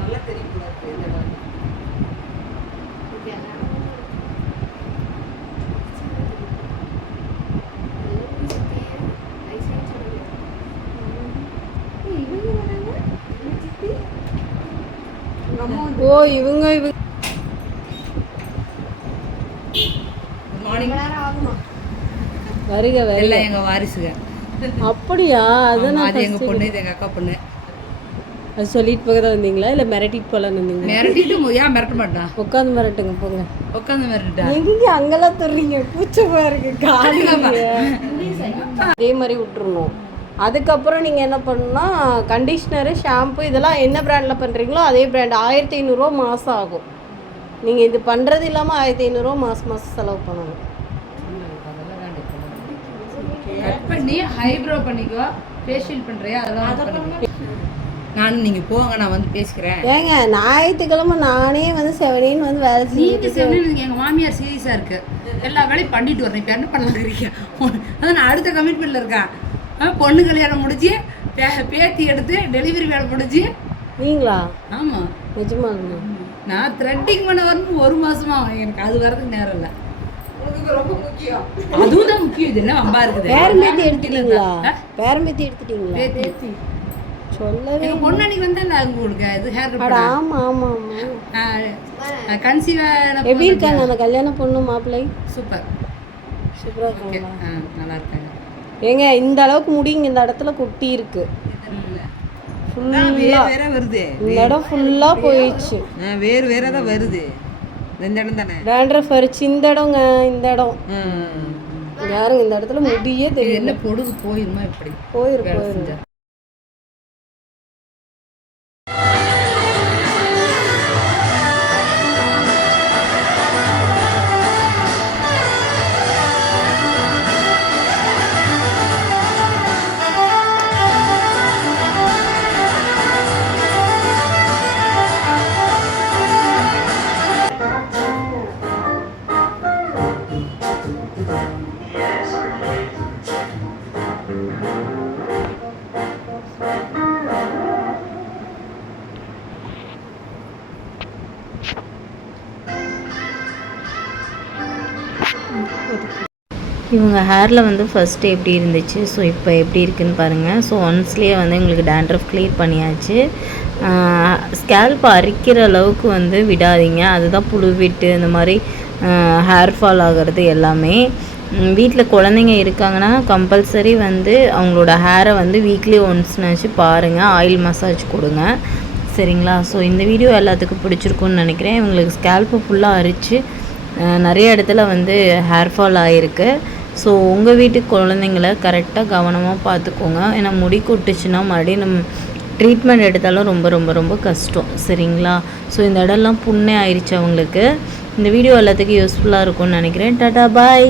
நல்லா தெரியும் இருக்கு இந்த. ஓ இவங்க இவங்க. Good morning. வருக வருக. எல்லாம் எங்க வாரிசுங்க அப்படியா? அதான் அது எங்க பொண்ணு இது எங்க அக்கா பொண்ணு. சொல்லிட்டு போக தான் வந்தீங்களா? இல்லை மிரட்டிட்டு போகலான்னு வந்தீங்களா? மிரட்டிட்டு ஏன் மிரட்ட மாட்டான் உட்காந்து மிரட்டுங்க போங்க. உட்காந்து மிரட்டா எங்கீங்க அங்கெல்லாம் துறீங்க பூச்சமா இருக்கு காலி அதே மாதிரி விட்டுறணும். அதுக்கப்புறம் நீங்கள் என்ன பண்ணணும்னா கண்டிஷ்னரு ஷாம்பு இதெல்லாம் என்ன பிராண்டில் பண்ணுறீங்களோ அதே பிராண்ட் ஆயிரத்தி ஐநூறுரூவா மாதம் ஆகும். நீங்கள் இது பண்ணுறது இல்லாமல் ஆயிரத்தி ஐநூறுரூவா மாதம் மாதம் செலவு பண்ணணும். கட் பண்ணி ஹைப்ரோ பண்ணிக்கோ. ஃபேஷியல் பண்றியா? அதெல்லாம் நானும் நீங்க போங்க நான் வந்து பேசிக்கிறேன். ஏங்க ஞாயிற்றுக்கிழமை நானே வந்து செவனேன்னு வந்து வேலை நீங்க செஞ்சுட்டு சொன்னீங்க எங்க மாமியார் சீரியஸா இருக்கு. எல்லா வேலையும் பண்ணிட்டு வரேன் இப்போ என்ன பண்ணலாங்கிறீங்க அதான் நான் அடுத்த கமிட்மெண்ட்ல இருக்கேன். ஆ, பொண்ணு கல்யாணம் முடிச்சு பே- பேத்தி எடுத்து டெலிவரி வேலை முடிச்சு நீங்களா? ஆமா. நிஜமாங்க நான் த்ரெட்டிங் பண்ண வரணும் ஒரு மாசமா ஆகும். எனக்கு அது வரதுக்கு நேரம் இல்லை. ரொம்ப முக்கியம். அதுவும் தான் முக்கியம் இது என்ன வம்பா இருக்குது? பேரம்பேத்தி எடுத்துட்டீங்களா? பேரம்பேத்தி எடுத்துட்டீங்களா? பேத்தி. சொல்லவே பொண்ணு அன்னைக்கு வந்தா உங்களுக்கு இது ஹேர் ஆமா ஆமா ஆமா. கன்சீவ் எப்படி இருக்காங்க அந்த கல்யாண பொண்ணு மாப்பிள்ளை? சூப்பர். சூப்பரா ஓகே இருக்காங்களா? நல்லா இருக்காங்க. ஏங்க இந்த அளவுக்கு முடிங்க இந்த இடத்துல குட்டி இருக்கு. ஃபுல்லா வேற வருது. இந்த இடம் ஃபுல்லா போயிடுச்சு. வேறு வேற தான் வருது. இந்த இடம் தானே? டேண்ட்ரஃப் வரிச்சு இந்த இடங்க இந்த இடம். யாருங்க இந்த இடத்துல முடியே இது தெரியல. என்ன பொடுகு போயிருமா இப்படி? போயிரு இவங்க ஹேரில் வந்து ஃபஸ்ட்டு எப்படி இருந்துச்சு? ஸோ இப்போ எப்படி இருக்குன்னு பாருங்கள் ஸோ ஒன்ஸ்லேயே வந்து எங்களுக்கு டேண்ட்ரஃப் க்ளியர் பண்ணியாச்சு. ஸ்கேல்ப் அரிக்கிற அளவுக்கு வந்து விடாதீங்க. அதுதான் புழுவிட்டு இந்த மாதிரி ஹேர் ஃபால் ஆகிறது எல்லாமே. வீட்டில் குழந்தைங்க இருக்காங்கன்னா கம்பல்சரி வந்து அவங்களோட ஹேரை வந்து வீக்லி ஒன்ஸ்னாச்சு பாருங்கள் ஆயில் மசாஜ் கொடுங்க. சரிங்களா? ஸோ இந்த வீடியோ எல்லாத்துக்கும் பிடிச்சிருக்குன்னு நினைக்கிறேன். இவங்களுக்கு ஸ்கேல்ப்பு ஃபுல்லாக அரிச்சு நிறைய இடத்துல வந்து ஹேர் ஃபால் ஆகிருக்கு ஸோ உங்கள் வீட்டு குழந்தைங்கள கரெக்டாக கவனமாக பார்த்துக்கோங்க. ஏன்னா முடி கொட்டுச்சுன்னா மறுபடியும் நம்ம ட்ரீட்மெண்ட் எடுத்தாலும் ரொம்ப ரொம்ப ரொம்ப கஷ்டம். சரிங்களா? ஸோ இந்த இடம்லாம் புண்ணே ஆயிடுச்சு அவங்களுக்கு. இந்த வீடியோ எல்லாத்துக்கும் யூஸ்ஃபுல்லாக இருக்கும்னு நினைக்கிறேன். டாடா பாய்